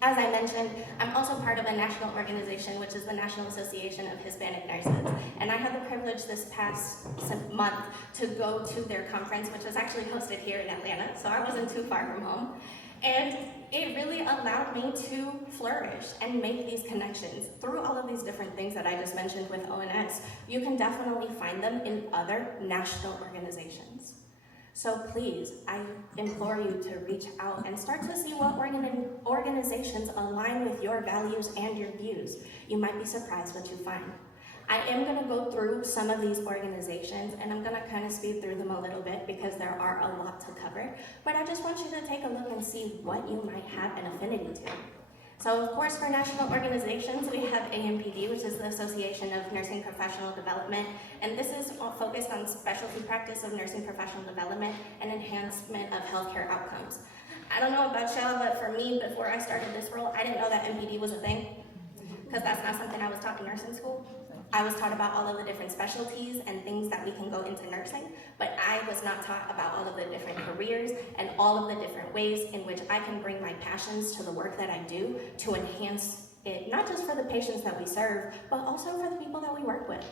As I mentioned, I'm also part of a national organization, which is the National Association of Hispanic Nurses. And I had the privilege this past month to go to their conference, which was actually hosted here in Atlanta, so I wasn't too far from home. And it really allowed me to flourish and make these connections. Through all of these different things that I just mentioned with ONS, you can definitely find them in other national organizations. So please, I implore you to reach out and start to see what organizations align with your values and your views. You might be surprised what you find. I am going to go through some of these organizations, and I'm going to kind of speed through them a little bit because there are a lot to cover, but I just want you to take a look and see what you might have an affinity to. So of course, for national organizations, we have ANPD, which is the Association of Nursing Professional Development, and this is focused on specialty practice of nursing professional development and enhancement of healthcare outcomes. I don't know about y'all, but for me, before I started this role, I didn't know that MPD was a thing, because that's not something I was taught in nursing school. I was taught about all of the different specialties and things that we can go into nursing, but I was not taught about all of the different careers and all of the different ways in which I can bring my passions to the work that I do to enhance it, not just for the patients that we serve, but also for the people that we work with.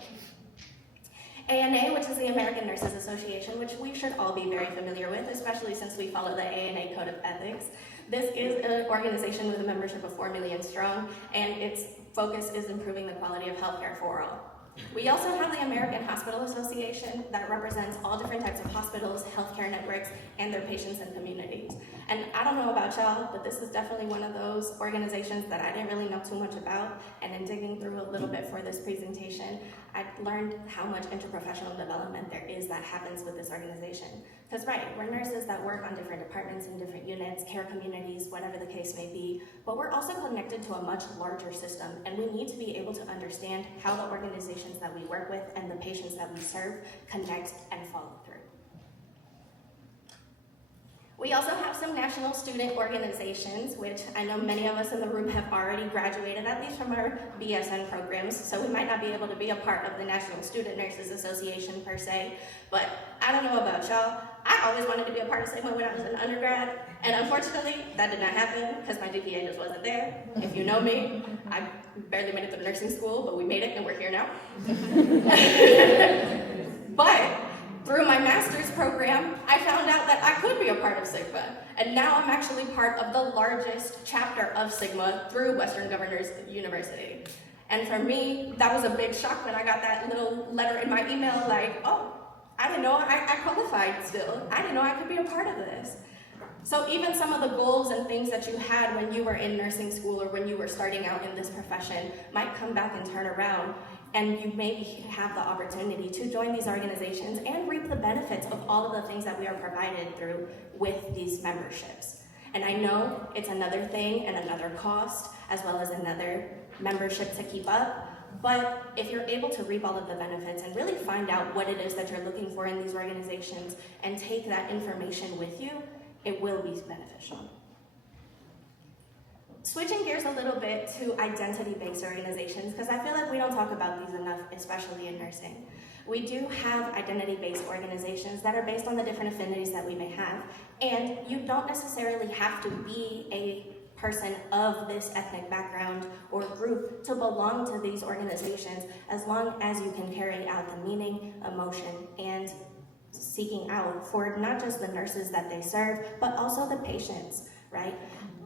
ANA, which is the American Nurses Association, which we should all be very familiar with, especially since we follow the ANA Code of Ethics. This is an organization with a membership of 4 million strong, and its focus is improving the quality of healthcare for all. We also have the American Hospital Association that represents all different types of hospitals, healthcare networks, and their patients and communities. And I don't know about y'all, but this is definitely one of those organizations that I didn't really know too much about. And in digging through a little bit for this presentation, I learned how much interprofessional development there is that happens with this organization. Because we're nurses that work on different departments and different units, care communities, whatever the case may be, but we're also connected to a much larger system, and we need to be able to understand how the organizations that we work with and the patients that we serve connect and follow through. We also have some national student organizations, which I know many of us in the room have already graduated, at least from our BSN programs, so we might not be able to be a part of the National Student Nurses Association per se, but I don't know about y'all. I always wanted to be a part of SIGMA when I was an undergrad, and unfortunately, that did not happen because my GPA just wasn't there. If you know me, I barely made it through nursing school, but we made it and we're here now. But through my master's program, I found out that I could be a part of SIGMA, and now I'm actually part of the largest chapter of SIGMA through Western Governors University. And for me, that was a big shock when I got that little letter in my email like, oh, I didn't know I qualified still. I didn't know I could be a part of this. So even some of the goals and things that you had when you were in nursing school or when you were starting out in this profession might come back and turn around, and you maybe have the opportunity to join these organizations and reap the benefits of all of the things that we are provided through with these memberships. And I know it's another thing and another cost, as well as another membership to keep up, but if you're able to reap all of the benefits and really find out what it is that you're looking for in these organizations and take that information with you, it will be beneficial. Switching gears a little bit to identity-based organizations, because I feel like we don't talk about these enough, especially in nursing. We do have identity-based organizations that are based on the different affinities that we may have, and you don't necessarily have to be a person of this ethnic background or group to belong to these organizations, as long as you can carry out the meaning, emotion, and seeking out for not just the nurses that they serve, but also the patients, right?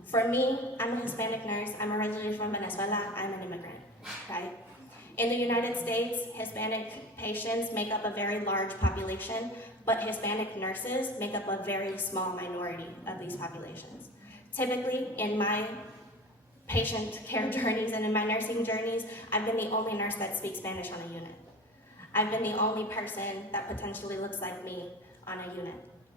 For me, I'm a Hispanic nurse. I'm originally from Venezuela. I'm an immigrant, right? In the United States, Hispanic patients make up a very large population, but Hispanic nurses make up a very small minority of these populations. Typically, in my patient care journeys and in my nursing journeys, I've been the only nurse that speaks Spanish on a unit. I've been the only person that potentially looks like me on a unit,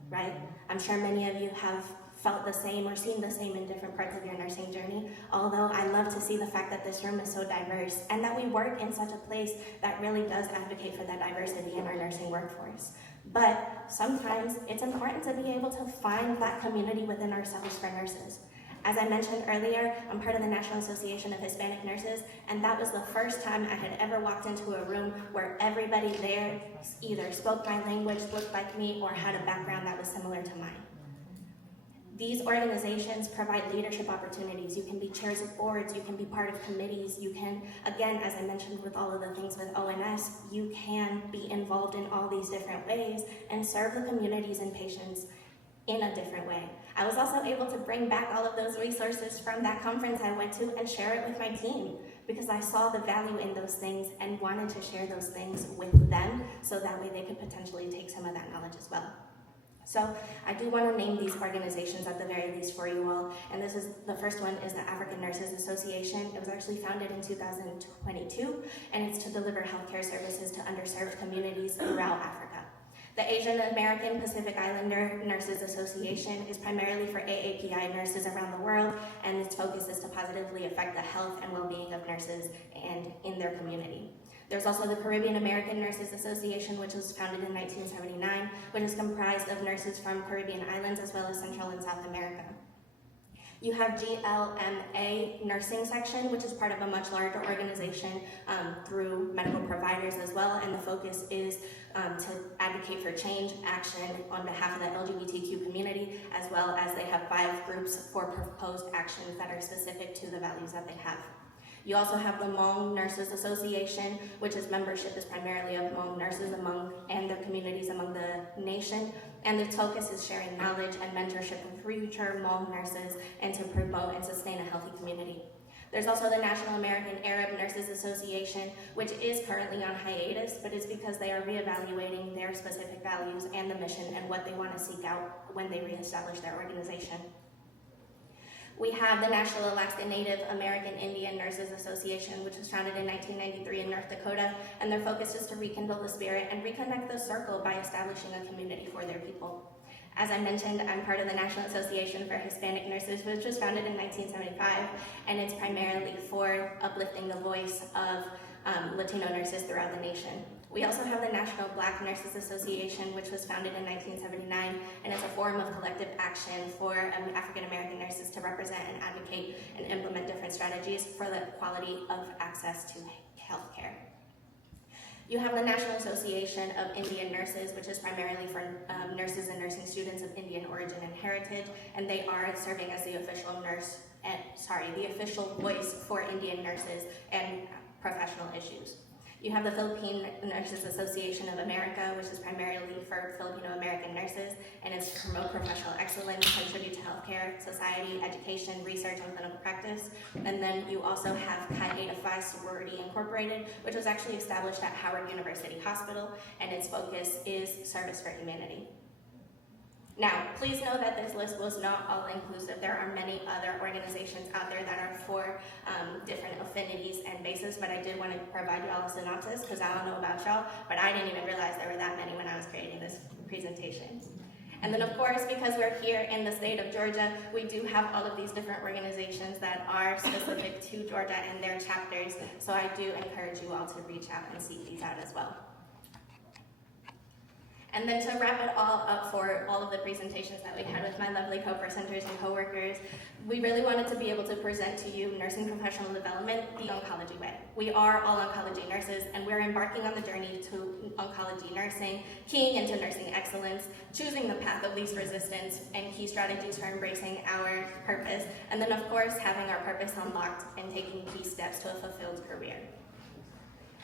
right? I'm sure many of you have felt the same or seen the same in different parts of your nursing journey, although I love to see the fact that this room is so diverse and that we work in such a place that really does advocate for that diversity in our nursing workforce. But sometimes it's important to be able to find that community within ourselves for nurses. As I mentioned earlier, I'm part of the National Association of Hispanic Nurses, and that was the first time I had ever walked into a room where everybody there either spoke my language, looked like me, or had a background that was similar to mine. These organizations provide leadership opportunities. You can be chairs of boards, you can be part of committees, you can, again, as I mentioned with all of the things with ONS, you can be involved in all these different ways and serve the communities and patients in a different way. I was also able to bring back all of those resources from that conference I went to and share it with my team because I saw the value in those things and wanted to share those things with them so that way they could potentially take some of that knowledge as well. So I do want to name these organizations at the very least for you all, and the first one is the African Nurses Association. It was actually founded in 2022, and it's to deliver healthcare services to underserved communities throughout Africa. The Asian American Pacific Islander Nurses Association is primarily for AAPI nurses around the world, and its focus is to positively affect the health and well-being of nurses and in their community. There's also the Caribbean American Nurses Association, which was founded in 1979, which is comprised of nurses from Caribbean islands as well as Central and South America. You have GLMA Nursing Section, which is part of a much larger organization through medical providers as well, and the focus is to advocate for change, action on behalf of the LGBTQ community, as well as they have 5 groups for proposed actions that are specific to the values that they have. You also have the Hmong Nurses Association, which is membership is primarily of Hmong nurses and their communities among the nation, and its focus is sharing knowledge and mentorship with future Hmong nurses and to promote and sustain a healthy community. There's also the National American Arab Nurses Association, which is currently on hiatus, but it's because they are reevaluating their specific values and the mission and what they want to seek out when they reestablish their organization. We have the National Alaska Native American Indian Nurses Association, which was founded in 1993 in North Dakota, and their focus is to rekindle the spirit and reconnect the circle by establishing a community for their people. As I mentioned, I'm part of the National Association for Hispanic Nurses, which was founded in 1975, and it's primarily for uplifting the voice of Latino nurses throughout the nation. We also have the National Black Nurses Association, which was founded in 1979, and it's a forum of collective action for African American nurses to represent and advocate and implement different strategies for the quality of access to healthcare. You have the National Association of Indian Nurses, which is primarily for nurses and nursing students of Indian origin and heritage, and they are serving as the official voice for Indian nurses and professional issues. You have the Philippine Nurses Association of America, which is primarily for Filipino American nurses, and it's to promote professional excellence, contribute to healthcare, society, education, research, and clinical practice. And then you also have Chi Eta Phi Sorority Incorporated, which was actually established at Howard University Hospital, and its focus is service for humanity. Now, please know that this list was not all inclusive. There are many other organizations out there that are for different affinities and bases, but I did want to provide you all a synopsis because I don't know about y'all, but I didn't even realize there were that many when I was creating this presentation. And then of course, because we're here in the state of Georgia, we do have all of these different organizations that are specific to Georgia and their chapters, so I do encourage you all to reach out and seek these out as well. And then to wrap it all up for all of the presentations that we had with my lovely co-presenters and co-workers, we really wanted to be able to present to you nursing professional development the oncology way. We are all oncology nurses, and we're embarking on the journey to oncology nursing, keying into nursing excellence, choosing the path of least resistance, and key strategies for embracing our purpose, and then of course having our purpose unlocked and taking key steps to a fulfilled career.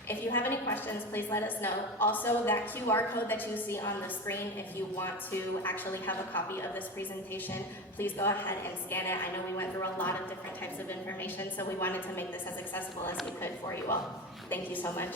If you have any questions, please let us know. Also, that QR code that you see on the screen, if you want to actually have a copy of this presentation, please go ahead and scan it. I know we went through a lot of different types of information, so we wanted to make this as accessible as we could for you all. Thank you so much.